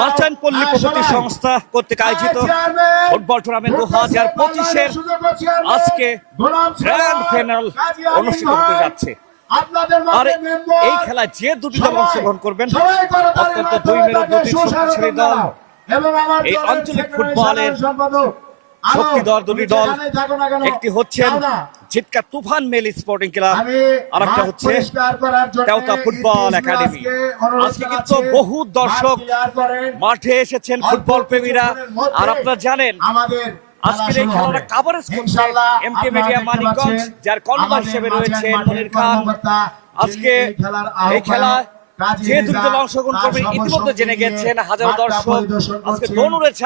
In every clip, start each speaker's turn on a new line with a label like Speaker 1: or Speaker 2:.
Speaker 1: মাচান পল্লী
Speaker 2: হ্যাঁ,
Speaker 1: প্রগতি সংস্থা কর্তৃক আয়োজিত
Speaker 2: হ্যাঁ,
Speaker 1: ফুটবল টুর্নামেন্ট দু হাজার পঁচিশের আজকে
Speaker 2: গোলাম
Speaker 1: গ্র্যান্ড ফাইনাল অনুষ্ঠিত হতে যাচ্ছে। আর এই খেলায় যে দুটি দল অংশগ্রহণ করবেন অত্যন্ত দুই মেরু
Speaker 2: তাকে
Speaker 1: দুটি শক্তিশালী দল। এই আঞ্চলিক ফুটবলের
Speaker 2: সাধারণ
Speaker 1: দল দুটি দল একটি হচ্ছেন Jhitka Tufan mail sporting club আর একটা হচ্ছে তেওতা ফুটবল একাডেমি
Speaker 2: আজকে
Speaker 1: কিন্তু বহু দর্শক
Speaker 2: মাঠ
Speaker 1: এসেছেন ফুটবল প্রেমীরা। আর আপনারা জানেন আজকের এই খেলাটা কাভারেজ করছে এমকে মিডিয়া মানিকগঞ্জ যার কর্ণধার হিসেবে
Speaker 2: রয়েছে
Speaker 1: মনির খান। আজকে
Speaker 2: এই খেলার
Speaker 1: খেলা যে অংশগ্রহণ করবেন ইতিমধ্যে জেনে গেছেন হাজারো দর্শক আজকে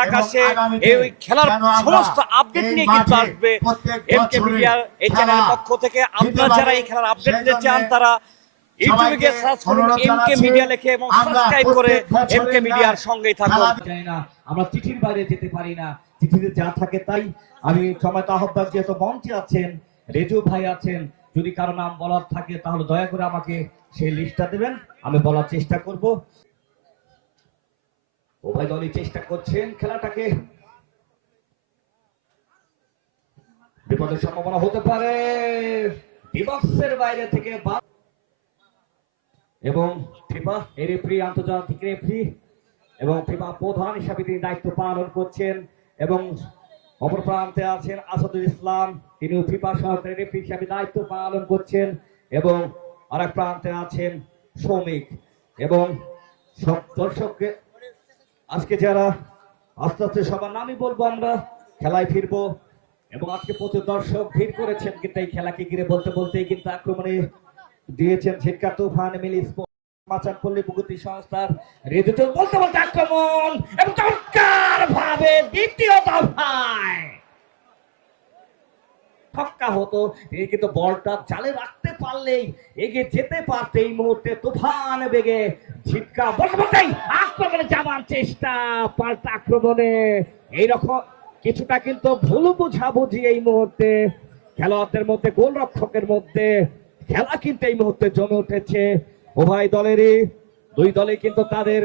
Speaker 1: আকাশে এই খেলার
Speaker 2: আমরা
Speaker 1: সমস্ত আপডেট নিয়ে কিন্তু আসবে এমকে
Speaker 2: বছরে
Speaker 1: মিডিয়ার এই চ্যানেলের পক্ষ থেকে। আপনারা যারা এই খেলার আপডেট নিতে চান তারা ইউটিউবে গিয়ে সার্চ করুন এমকে মিডিয়া লিখে এবং সাবস্ক্রাইব করে এমকে মিডিয়ার সঙ্গেই থাকুন
Speaker 3: জানি না। আমরা চিঠির বাইরে যেতে পারি না। চিঠিতে যা থাকে তাই। আমি সময় আহ্বায়ক যেহেতু মঞ্চে আছেন রেজু ভাই আছেন যদি কারও নাম বলার থাকে তাহলে দয়া করে আমাকে সেই লিস্টটা দেবেন, আমি বলার চেষ্টা করব। উভয় দলই চেষ্টা করছেন খেলাটাকে। বিপদের সম্ভাবনা হতে পারে। বিবক্সের বাইরে থেকে এবং ফিফা রেফারি আন্তর্জাতিক রেফারি এবং ফিফা প্রধান হিসাবে তিনি দায়িত্ব পালন করছেন এবং অপর প্রান্তে আছেন আসাদুল ইসলাম। তিনিও ফিফা সহকারী রেফারি হিসাবে দায়িত্ব পালন করছেন এবং আরেক প্রান্তে আছেন শ্রমিক এবং সব দর্শককে আজকে যারা আস্তে আস্তে সবার নামই বলব আমরা, খেলায় ফিরবো এবং আজকে প্রচুর দর্শক ভিড় করেছেন কিন্তু এই খেলাকে ঘিরে বলতে বলতেই কিন্তু আক্রমণে দিয়েছেন ঝিটকা তুফান, মিলি সংস্থার বলতে বলতে আক্রমণ এবং চমৎকার ভাবে দ্বিতীয় দফায় ছক্কা হতো। তিনি কিন্তু বলটা চালে রাখতে পারলেই, এগিয়ে যেতে পারতে এই মুহূর্তে তুফান বেগে ঝিটকা বলতে আক্রমণে যাবার চেষ্টা পাল্টা আক্রমণে। এইরকম কিছুটা কিন্তু ভুল বুঝাবুঝি এই মুহূর্তে। খেলোয়াড়দের মধ্যে, গোলরক্ষকের মধ্যে খেলা কিন্তু এই মুহূর্তে জমে উঠেছে। উভয় দলেরই, দুই দলে কিন্তু তাদের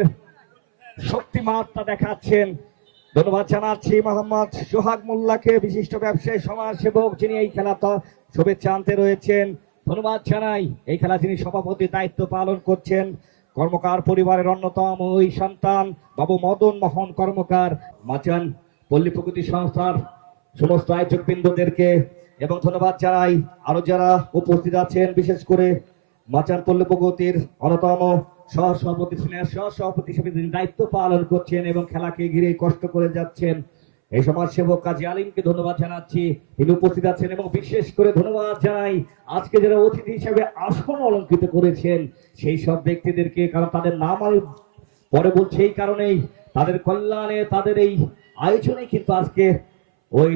Speaker 3: শক্তিমাত্রা দেখাচ্ছেন। ধন্যবাদ জানাচ্ছি মোহাম্মদ সোহাগ মোল্লাকে, বিশিষ্ট ব্যবসায়ী, সমাজসেবক, যিনি এই খেলাটা শুভেচ্ছা আনতে রয়েছেন। ধন্যবাদ জানাই, এই খেলা যিনি সভাপতি দায়িত্ব পালন করছেন, কর্মকার পরিবারের অন্যতম ওই সন্তান, বাবু মদন মোহন, কর্মকার মাচান পল্লী প্রগতি সংস্থার সমস্ত আয়োজক বৃন্দদেরকে। এবং ধন্যবাদ জানাই আরও যারা উপস্থিত আছেন, বিশেষ করে মাচান পল্লী প্রগতির অন্যতম সহ সভাপতি সিনিয়র সহ সভাপতি হিসেবে তিনি দায়িত্ব পালন করছেন এবং খেলাকে ঘিরে কষ্ট করে যাচ্ছেন। এই সমাজ সেবক কাজী আলিমকে ধন্যবাদ জানাচ্ছি। তিনি উপস্থিত আছেন এবং বিশেষ করে ধন্যবাদ জানাই আজকে যারা অতিথি হিসেবে আসন অলঙ্কৃত করেছেন, সেই সব ব্যক্তিদেরকে, কারণ তাদের নাম আমি পরে বলছি এই কারণেই। তাদের কল্যাণে, তাদের এই আয়োজনে কিন্তু আজকে ওই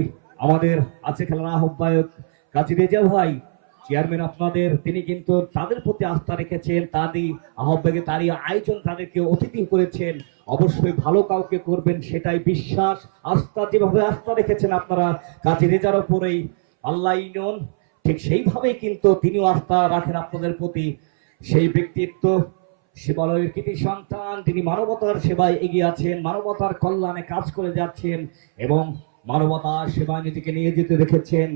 Speaker 3: আমাদের আছে খেলার আহ্বায়ক কাজী রেজা ভাই। চেয়ারম্যান আপনাদের, তিনি কিন্তু তাদের প্রতি আস্থা রেখেছেন, তারই আহ্বায়কে, তারই আয়োজন তাদেরকে অতিথি করেছেন। অবশ্যই ভালো কাউকে করবেন সেটাই বিশ্বাস। আস্থা যেভাবে আস্থা রেখেছেন আপনারা, কাজী রেজার ওপরেই আল্লাহ নন ঠিক সেইভাবেই কিন্তু তিনিও আস্থা রাখেন আপনাদের প্রতি। সেই ব্যক্তিত্ব, শিবালয়ের কৃতি সন্তান, তিনি মানবতার সেবায় এগিয়ে আছেন, মানবতার কল্যাণে কাজ করে যাচ্ছেন এবং মানবতার সেবায় নিজেকে নিয়ে যেতে রেখেছেন।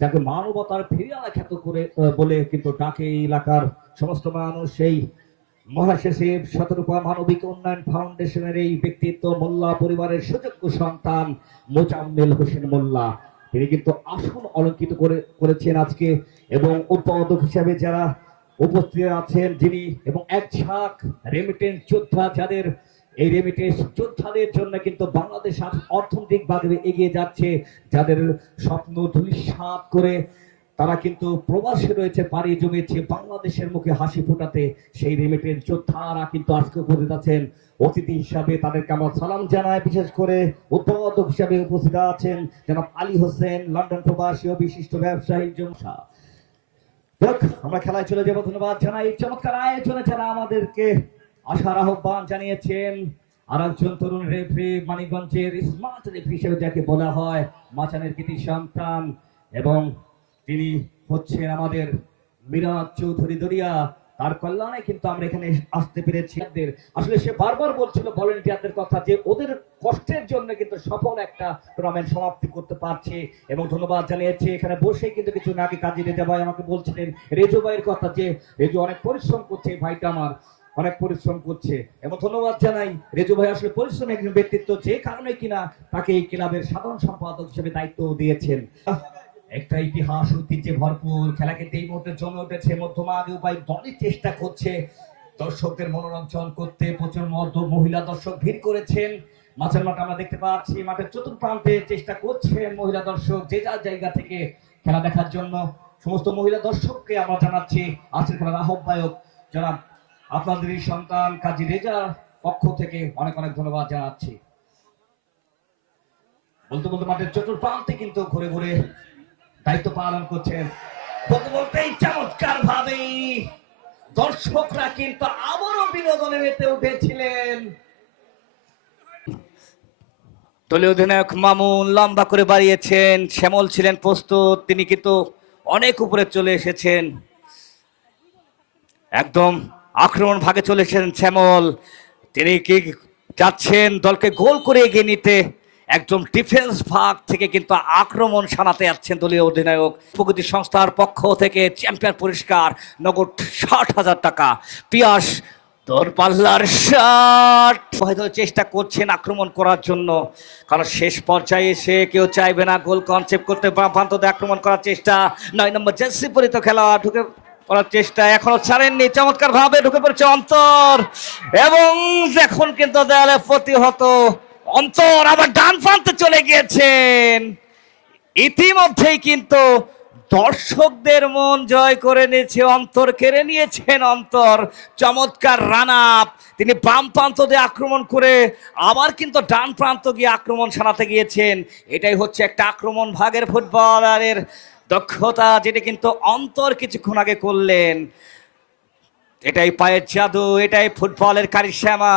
Speaker 3: তাকে মানবতার ফিরিয়ালা খ্যাত করে বলে কিন্তু ডাকে এলাকার সমস্ত মানুষ সেই মহাসচিব শতরূপা মানবিক উন্নয়ন ফাউন্ডেশনের এই ব্যক্তিত্ব, মোল্লা পরিবারের সুযোগ্য সন্তান মোজাম্মেল হোসেন মোল্লা। তিনি কিন্তু আসন অলঙ্কিত করে, করেছেন আজকে এবং উৎপাদক হিসাবে যারা উপস্থিত আছেন, যিনি এবং এক ঝাঁক রেমিটেন্স যোদ্ধা যাদের এই রেমিটেন্স যোদ্ধাদের জন্য কিন্তু বাংলাদেশ আজ অর্থনৈতিকভাবে এগিয়ে যাচ্ছে। যাদের স্বপ্ন ধূলিসাৎ করে, তারা কিন্তু প্রবাসে রয়েছে পাড়ি জমিয়েছে বাংলাদেশের মুখে হাসি ফোটাতে। সেই রেমিটেন্স যোদ্ধারা কিন্তু আজকে উপস্থিত আছেন। অতিথি হিসাবে তাদেরকে আমার সালাম জানায় বিশেষ করে উৎপাদক হিসাবে উপস্থিত আছেন জনাব আলী হোসেন, লন্ডন প্রবাসী ও বিশিষ্ট ব্যবসায়ী জমসা আমরা খেলায় চলে যাব, ধন্যবাদ জানাই। চমৎকার আয়োজনে যারা আমাদেরকে আসার আহ্বান জানিয়েছেন আর একজন তরুণ রেফরি মানিকগঞ্জের স্মার্ট রেফরি হিসেবে যাকে বলা হয় মাচানের কৃতি সন্তান এবং তিনি হচ্ছেন আমাদের মিরাজ চৌধুরী দরিয়া, তার কল্যাণে কিন্তু আমরা এখানে আসতে পেরেছি। আসলে সে বারবার বলছিল ভলেন্টিয়ারদের কথা যে ওদের কষ্টের জন্য কিন্তু সফল একটা টুর্নামেন্ট সমাপ্তি করতে পারছে এবং ধন্যবাদ জানিয়েছে। এখানে বসে কিন্তু কিছু নাকি কাজী রেজা ভাই আমাকে বলছিলেন, রেজু ভাইয়ের কথা যে, রেজু অনেক পরিশ্রম করছে ভাইটা আমার। অনেক পরিশ্রম করছে। এবং ধন্যবাদ জানাই রেজু ভাই আসলে পরিশ্রমী একজন ব্যক্তিত্ব, যে কারণে কিনা তাকে এই ক্লাবের সাধারণ সম্পাদক হিসেবে দায়িত্ব দিয়েছেন। একটা ইতিহাস, ঐতিহ্যে ভরপুর, খেলা কিন্তু এই মুহূর্তে জমে উঠেছে। মধ্যমাগে উপায় দলই চেষ্টা করছে। দর্শকদের মনোরঞ্জন করতে প্রচুর মধ্য মহিলা দর্শক ভিড় করেছেন। মাছের মাঠ আমরা দেখতে পাচ্ছি, মাঠের চতুর্থ প্রান্তে চেষ্টা করছেন মহিলা দর্শক যে যার জায়গা থেকে খেলা দেখার জন্য। সমস্ত মহিলা দর্শককে আমরা জানাচ্ছি, আজকের খেলার আহ্বায়ক জনাব আপনাদেরই সন্তান কাজী রেজা পক্ষ থেকে অনেক অনেক ধন্যবাদ জানাচ্ছি। বলতে বলতে মাঠের চতুর্প্রান্তে কিন্তু ঘুরে ঘুরে দায়িত্ব পালন করছেন। বলতে বলতেই চমৎকার ভাবে দর্শকরা কিন্তু আবারও বিনোদনে মেতে উঠেছিলেন।
Speaker 1: দলীয় অধিনায়ক মামুন লম্বা করে বাড়িয়েছেন, শ্যামল ছিলেন প্রস্তুত, তিনি কিন্তু অনেক উপরে চলে এসেছেন। একদম আক্রমণ ভাগে চলে এসেছেন শ্যামল। তিনি কি যাচ্ছেন দলকে গোল করে এগিয়ে নিতে? একদম ডিফেন্স ভাগ থেকে কিন্তু আক্রমণ সানাতে যাচ্ছেন দলীয় অধিনায়ক। প্রগতি সংস্থার পক্ষ থেকে চ্যাম্পিয়ন পুরস্কার, নগদ ষাট হাজার টাকা। পিয়াস তোর পাল্লার শার্ট হয়তো চেষ্টা করছেন আক্রমণ করার জন্য। কারণ শেষ পর্যায়ে এসে কেউ চাইবে না গোল কনসেপ্ট করতে। বাম আক্রমণ করার চেষ্টা। নয় নম্বর জার্সি পরিত খেলা ঢুকে করার চেষ্টা এখনও ছাড়েননি। চমৎকার ভাবে ঢুকে পড়ছে অন্তর। এবং এখন কিন্তু দেয়ালে প্রতিহত, অন্তর আবার ডান প্রান্তে চলে গিয়েছেন। ইতিমধ্যেই কিন্তু দর্শকদের মন জয় করে নিয়েছে, অন্তর কেড়ে নিয়েছেন অন্তর। চমৎকার রান আপ তিনি বাম প্রান্ত দিয়ে আক্রমণ করে আবার কিন্তু ডান প্রান্ত গিয়ে আক্রমণ সারাতে গিয়েছেন। এটাই হচ্ছে একটা আক্রমণ ভাগের ফুটবলারের দক্ষতা যেটা কিন্তু অন্তর কিছুক্ষণ আগে করলেন। এটাই পায়ের জাদু এটাই ফুটবলের কারিশ্যামা